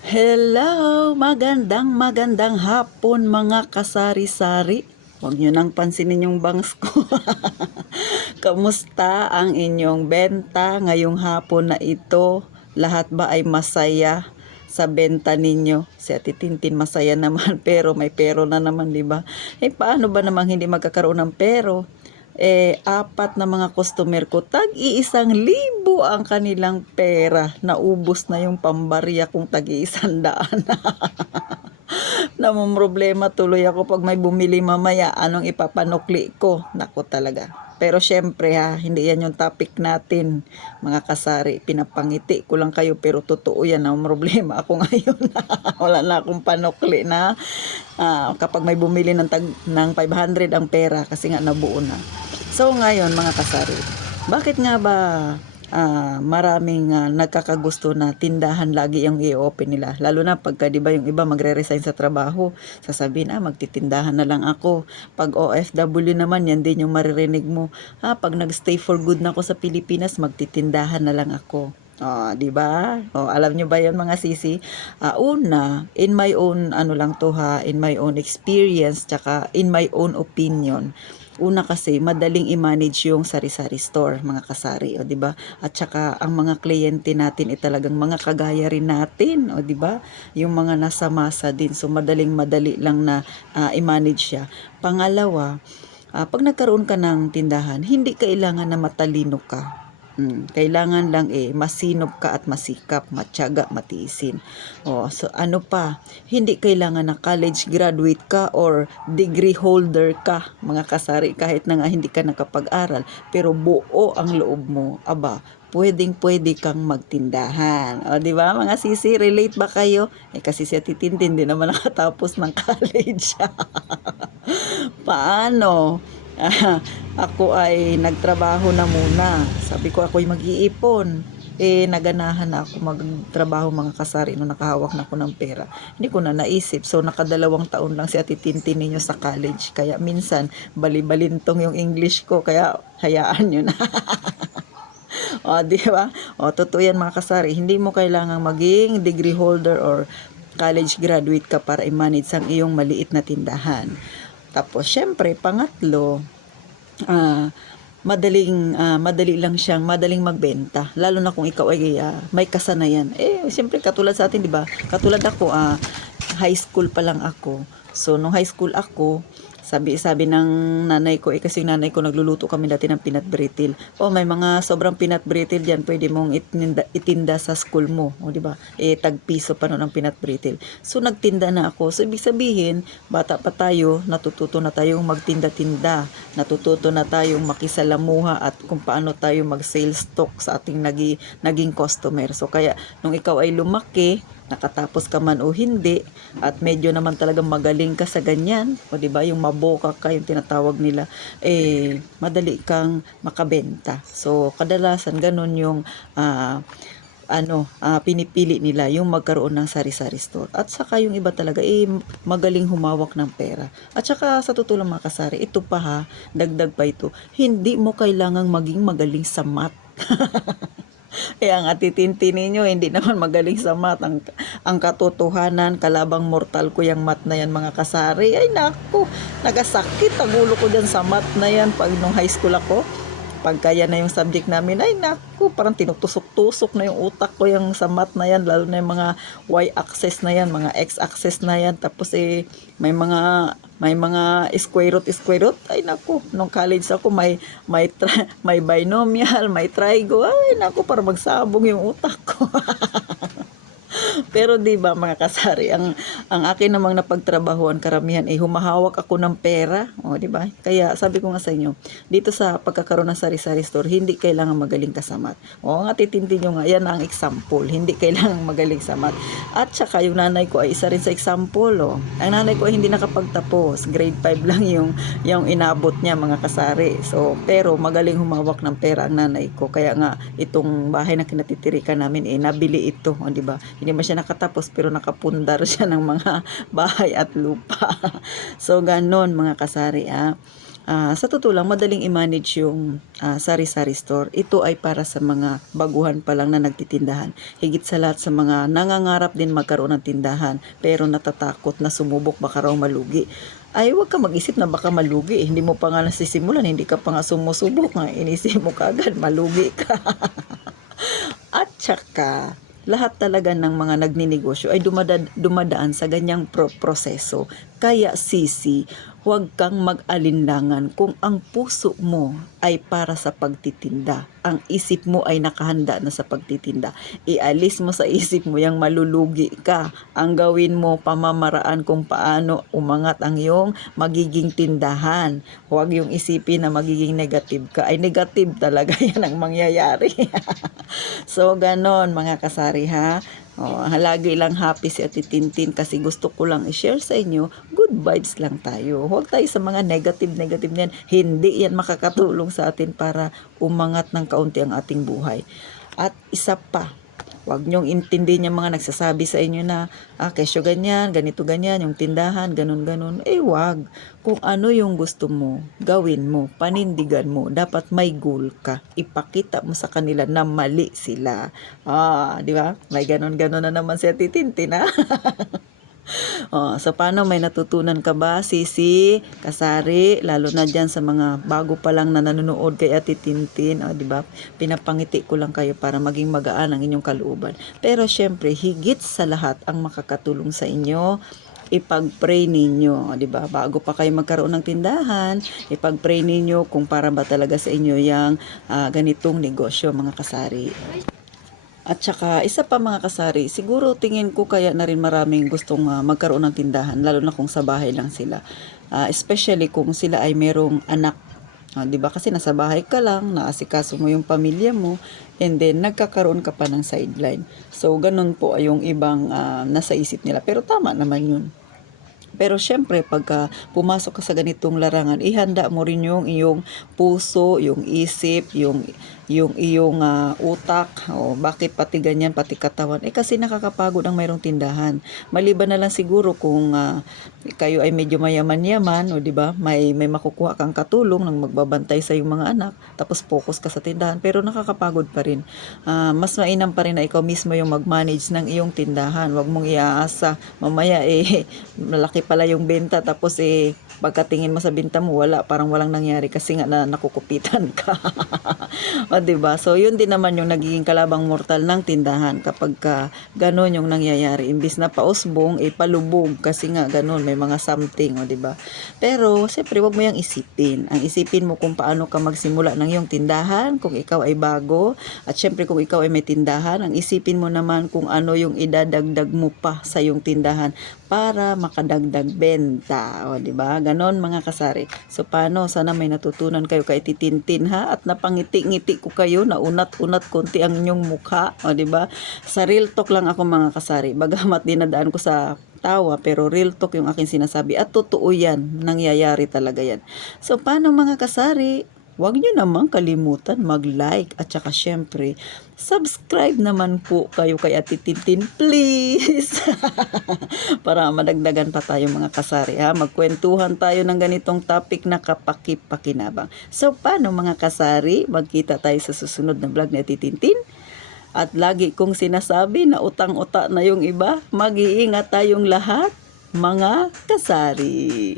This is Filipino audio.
Hello! Magandang hapon mga kasari-sari. Huwag nyo nang pansinin yung bangs ko. Kamusta ang inyong benta ngayong hapon na ito? Lahat ba ay masaya sa benta ninyo? Si Ate Tintin masaya naman pero may pero na naman, di ba? Paano ba namang hindi magkakaroon ng pero? Apat na mga customer ko, tag-1,000 ang kanilang pera. Naubos na yung pambarya kong tag-100. Namomroblema tuloy ako pag may bumili mamaya, anong ipapanukli ko? Nako talaga. Pero syempre hindi yan yung topic natin, mga kasari. Pinapangiti ko lang kayo pero totoo yan, problema ako ngayon. Wala na akong panukli na kapag may bumili ng 500 ang pera kasi nga nabuo na. So ngayon mga kasari, bakit nga ba maraming nagkakagusto na tindahan lagi yung i-open nila? Lalo na pagka di ba yung iba magre-resign sa trabaho, sasabihin magtitindahan na lang ako. Pag OFW naman, yan din yung maririnig mo. Pag nagstay for good na ako sa Pilipinas, magtitindahan na lang ako. Di ba? Alam nyo ba 'yon mga sisi? Una, in my own in my own experience, tsaka in my own opinion. Una kasi, madaling i-manage yung sari-sari store, mga kasari, di ba? At saka ang mga kliyente natin ay talagang mga kagaya rin natin, di ba? Yung mga nasa masa din. So madali lang na i-manage siya. Pangalawa, pag nagkaroon ka ng tindahan, hindi kailangan na matalino ka. Kailangan lang masinop ka at masikap, matyaga, matiisin. So ano pa, hindi kailangan na college graduate ka or degree holder ka, mga kasari, kahit na nga hindi ka nakapag-aral, pero buo ang loob mo, pwedeng-pwede kang magtindahan. Di ba mga sisi, relate ba kayo? Kasi si Ate Tintin din naman nakatapos ng college. Paano? Ako ay nagtrabaho na muna. Sabi ko ako'y mag-iipon. Naganahan na ako magtrabaho, mga kasari, nung nakahawak na ako ng pera. Hindi ko na naisip. So nakadalawang taon lang si Ate Tintin ninyo sa college. Kaya minsan bali-balintong yung English ko. Kaya hayaan nyo na. Di ba? Totoo yan mga kasari. Hindi mo kailangang maging degree holder or college graduate ka para i-manage ang iyong maliit na tindahan. Tapos, syempre, pangatlo, madali lang siyang, madaling magbenta. Lalo na kung ikaw ay may kasanayan. Syempre, katulad sa atin, di ba? Katulad ako, high school pa lang ako. So, nung high school ako, sabi ng nanay ko, kasi nanay ko nagluluto kami dati ng peanut brittle. May mga sobrang peanut brittle diyan, pwede mong itinda sa school mo, di ba? Tag-piso pa noon ang peanut brittle. So nagtinda na ako. So ibig sabihin, bata pa tayo, natututo na tayong magtinda-tinda, natututo na tayong makisalamuha at kung paano tayo mag-sales talk sa ating naging customer. So kaya nung ikaw ay lumaki, nakatapos ka man o hindi, at medyo naman talagang magaling ka sa ganyan, di ba, yung maboka ka, yung tinatawag nila, madali kang makabenta. So kadalasan ganun yung pinipili nila, yung magkaroon ng sari-sari store. At saka yung iba talaga magaling humawak ng pera. At saka sa totoo lang mga kasari, ito pa dagdag pa ito, hindi mo kailangang maging magaling sa math. Ang Ate Tintin ninyo, hindi naman magaling sa math. Ang katotohanan, kalabang mortal ko yung math na yan, mga kasari. Ay naku, nagasakit ang ulo ko dyan sa math na yan pag nung high school ako. Pagkaya na yung subject namin, ay naku, parang tinutusok-tusok na yung utak ko yung sa math na yan, lalo na yung mga y-axis na yan, mga x-axis na yan, tapos may mga square root, ay naku, nung college ako, may binomial, may trigo, ay naku, parang magsabong yung utak ko. Pero di ba mga kasari, ang akin namang napagtrabahuan karamihan humahawak ako ng pera, di ba? Kaya sabi ko nga sa inyo, dito sa pagkakaroon ng sari-sari store, hindi kailangan magaling ka sa math. Nga titintin nyo nga, yan ang example, hindi kailangan magaling sa math. At saka yung nanay ko ay isa rin sa example. Ang nanay ko ay hindi nakapagtapos, grade 5 lang yung inabot niya, mga kasari. So, pero magaling humawak ng pera ang nanay ko. Kaya nga itong bahay na kinatitirikan namin nabili ito, di ba? Hindi man siya nakatapos pero nakapundar siya ng mga bahay at lupa. So ganon mga kasari. Sa totoo lang, madaling i-manage yung sari-sari store. Ito ay para sa mga baguhan pa lang na nagtitindahan. Higit sa lahat sa mga nangangarap din magkaroon ng tindahan pero natatakot na sumubok baka raw malugi. Ay, huwag ka mag-isip na baka malugi. Hindi mo pa nga nasisimulan, hindi ka pa nga sumusubok. Inisip mo kagad, malugi ka. At saka, lahat talaga ng mga nagninegosyo ay dumadaan sa ganyang proseso. Kaya sisi, huwag kang mag-alinlangan kung ang puso mo ay para sa pagtitinda. Ang isip mo ay nakahanda na sa pagtitinda. Ialis mo sa isip mo yung malulugi ka. Ang gawin mo pamamaraan kung paano umangat ang iyong magiging tindahan. Huwag yung isipin na magiging negative ka. Ay negative talaga yan ang mangyayari. So, ganon mga kasari ha. Lagi lang happy si Ate Tintin kasi gusto ko lang i-share sa inyo, good vibes lang tayo. Huwag tayo sa mga negative niyan. Hindi yan makakatulong sa atin para umangat ng kaunti ang ating buhay. At isa pa, huwag niyong intindihin yung mga nagsasabi sa inyo na, kesyo ganyan, ganito ganyan, yung tindahan, ganun. Wag. Kung ano yung gusto mo, gawin mo, panindigan mo. Dapat may goal ka. Ipakita mo sa kanila na mali sila. Di ba? May ganun na naman si Ate Tintin, ha? So paano, may natutunan ka ba, Sisi, Kasari, lalo na dyan sa mga bago pa lang na nanonood kay Ate Tintin, di ba? Pinapangiti ko lang kayo para maging magaan ang inyong kalooban. Pero syempre, higit sa lahat ang makakatulong sa inyo, ipag-pray ninyo, di ba? Bago pa kayo magkaroon ng tindahan, ipag-pray ninyo kung para ba talaga sa inyo yung ganitong negosyo, mga kasari. At saka, isa pa mga kasari, siguro tingin ko kaya na rin maraming gustong magkaroon ng tindahan, lalo na kung sa bahay lang sila. Especially kung sila ay merong anak. 'Di ba? Kasi nasa bahay ka lang, naasikaso mo yung pamilya mo, and then nagkakaroon ka pa ng sideline. So, ganun po ay yung ibang nasa isip nila. Pero tama naman yun. Pero syempre, pagka pumasok ka sa ganitong larangan, ihanda mo rin yung iyong puso, yung isip, yung iyong utak. Bakit pati ganyan, pati katawan? Kasi nakakapagod ang mayroong tindahan. Maliban na lang siguro kung kayo ay medyo mayaman-yaman, di ba? May makukuha kang katulong ng magbabantay sa iyong mga anak, tapos focus ka sa tindahan, pero nakakapagod pa rin. Mas mainam pa rin na ikaw mismo yung mag-manage ng iyong tindahan. Huwag mong iaasa, mamaya malaki pala yung benta, tapos pagkatingin mo sa benta mo, parang walang nangyari kasi nga na nakukupitan ka. Diba? So, yun din naman yung nagiging kalabang mortal ng tindahan kapag ganon yung nangyayari. Imbis na pausbong, palubog kasi nga ganon, may mga something, diba? Pero, siyempre, wag mo yung isipin. Ang isipin mo kung paano ka magsimula ng iyong tindahan, kung ikaw ay bago, at siyempre kung ikaw ay may tindahan, ang isipin mo naman kung ano yung idadagdag mo pa sa iyong tindahan para makadagdag benta. Diba? Ganon mga kasari. So, paano? Sana may natutunan kayo kay Titintin, ha? At napangiti-ngiti ko kayo, naunat-unat konti ang inyong mukha. Diba? Sa real talk lang ako mga kasari. Bagamat dinadaan ko sa tawa, pero real talk yung aking sinasabi. At totoo yan. Nangyayari talaga yan. So, paano mga kasari? Huwag nyo namang kalimutan mag-like at saka syempre, subscribe naman po kayo kay Ate Tintin, please. Para madagdagan pa tayo mga kasari, ha. Magkwentuhan tayo ng ganitong topic na kapaki-pakinabang. So, paano mga kasari? Magkita tayo sa susunod na vlog ni Ate Tintin. At lagi kong sinasabi na utang-uta na yung iba. Mag-iingat tayong lahat, mga kasari.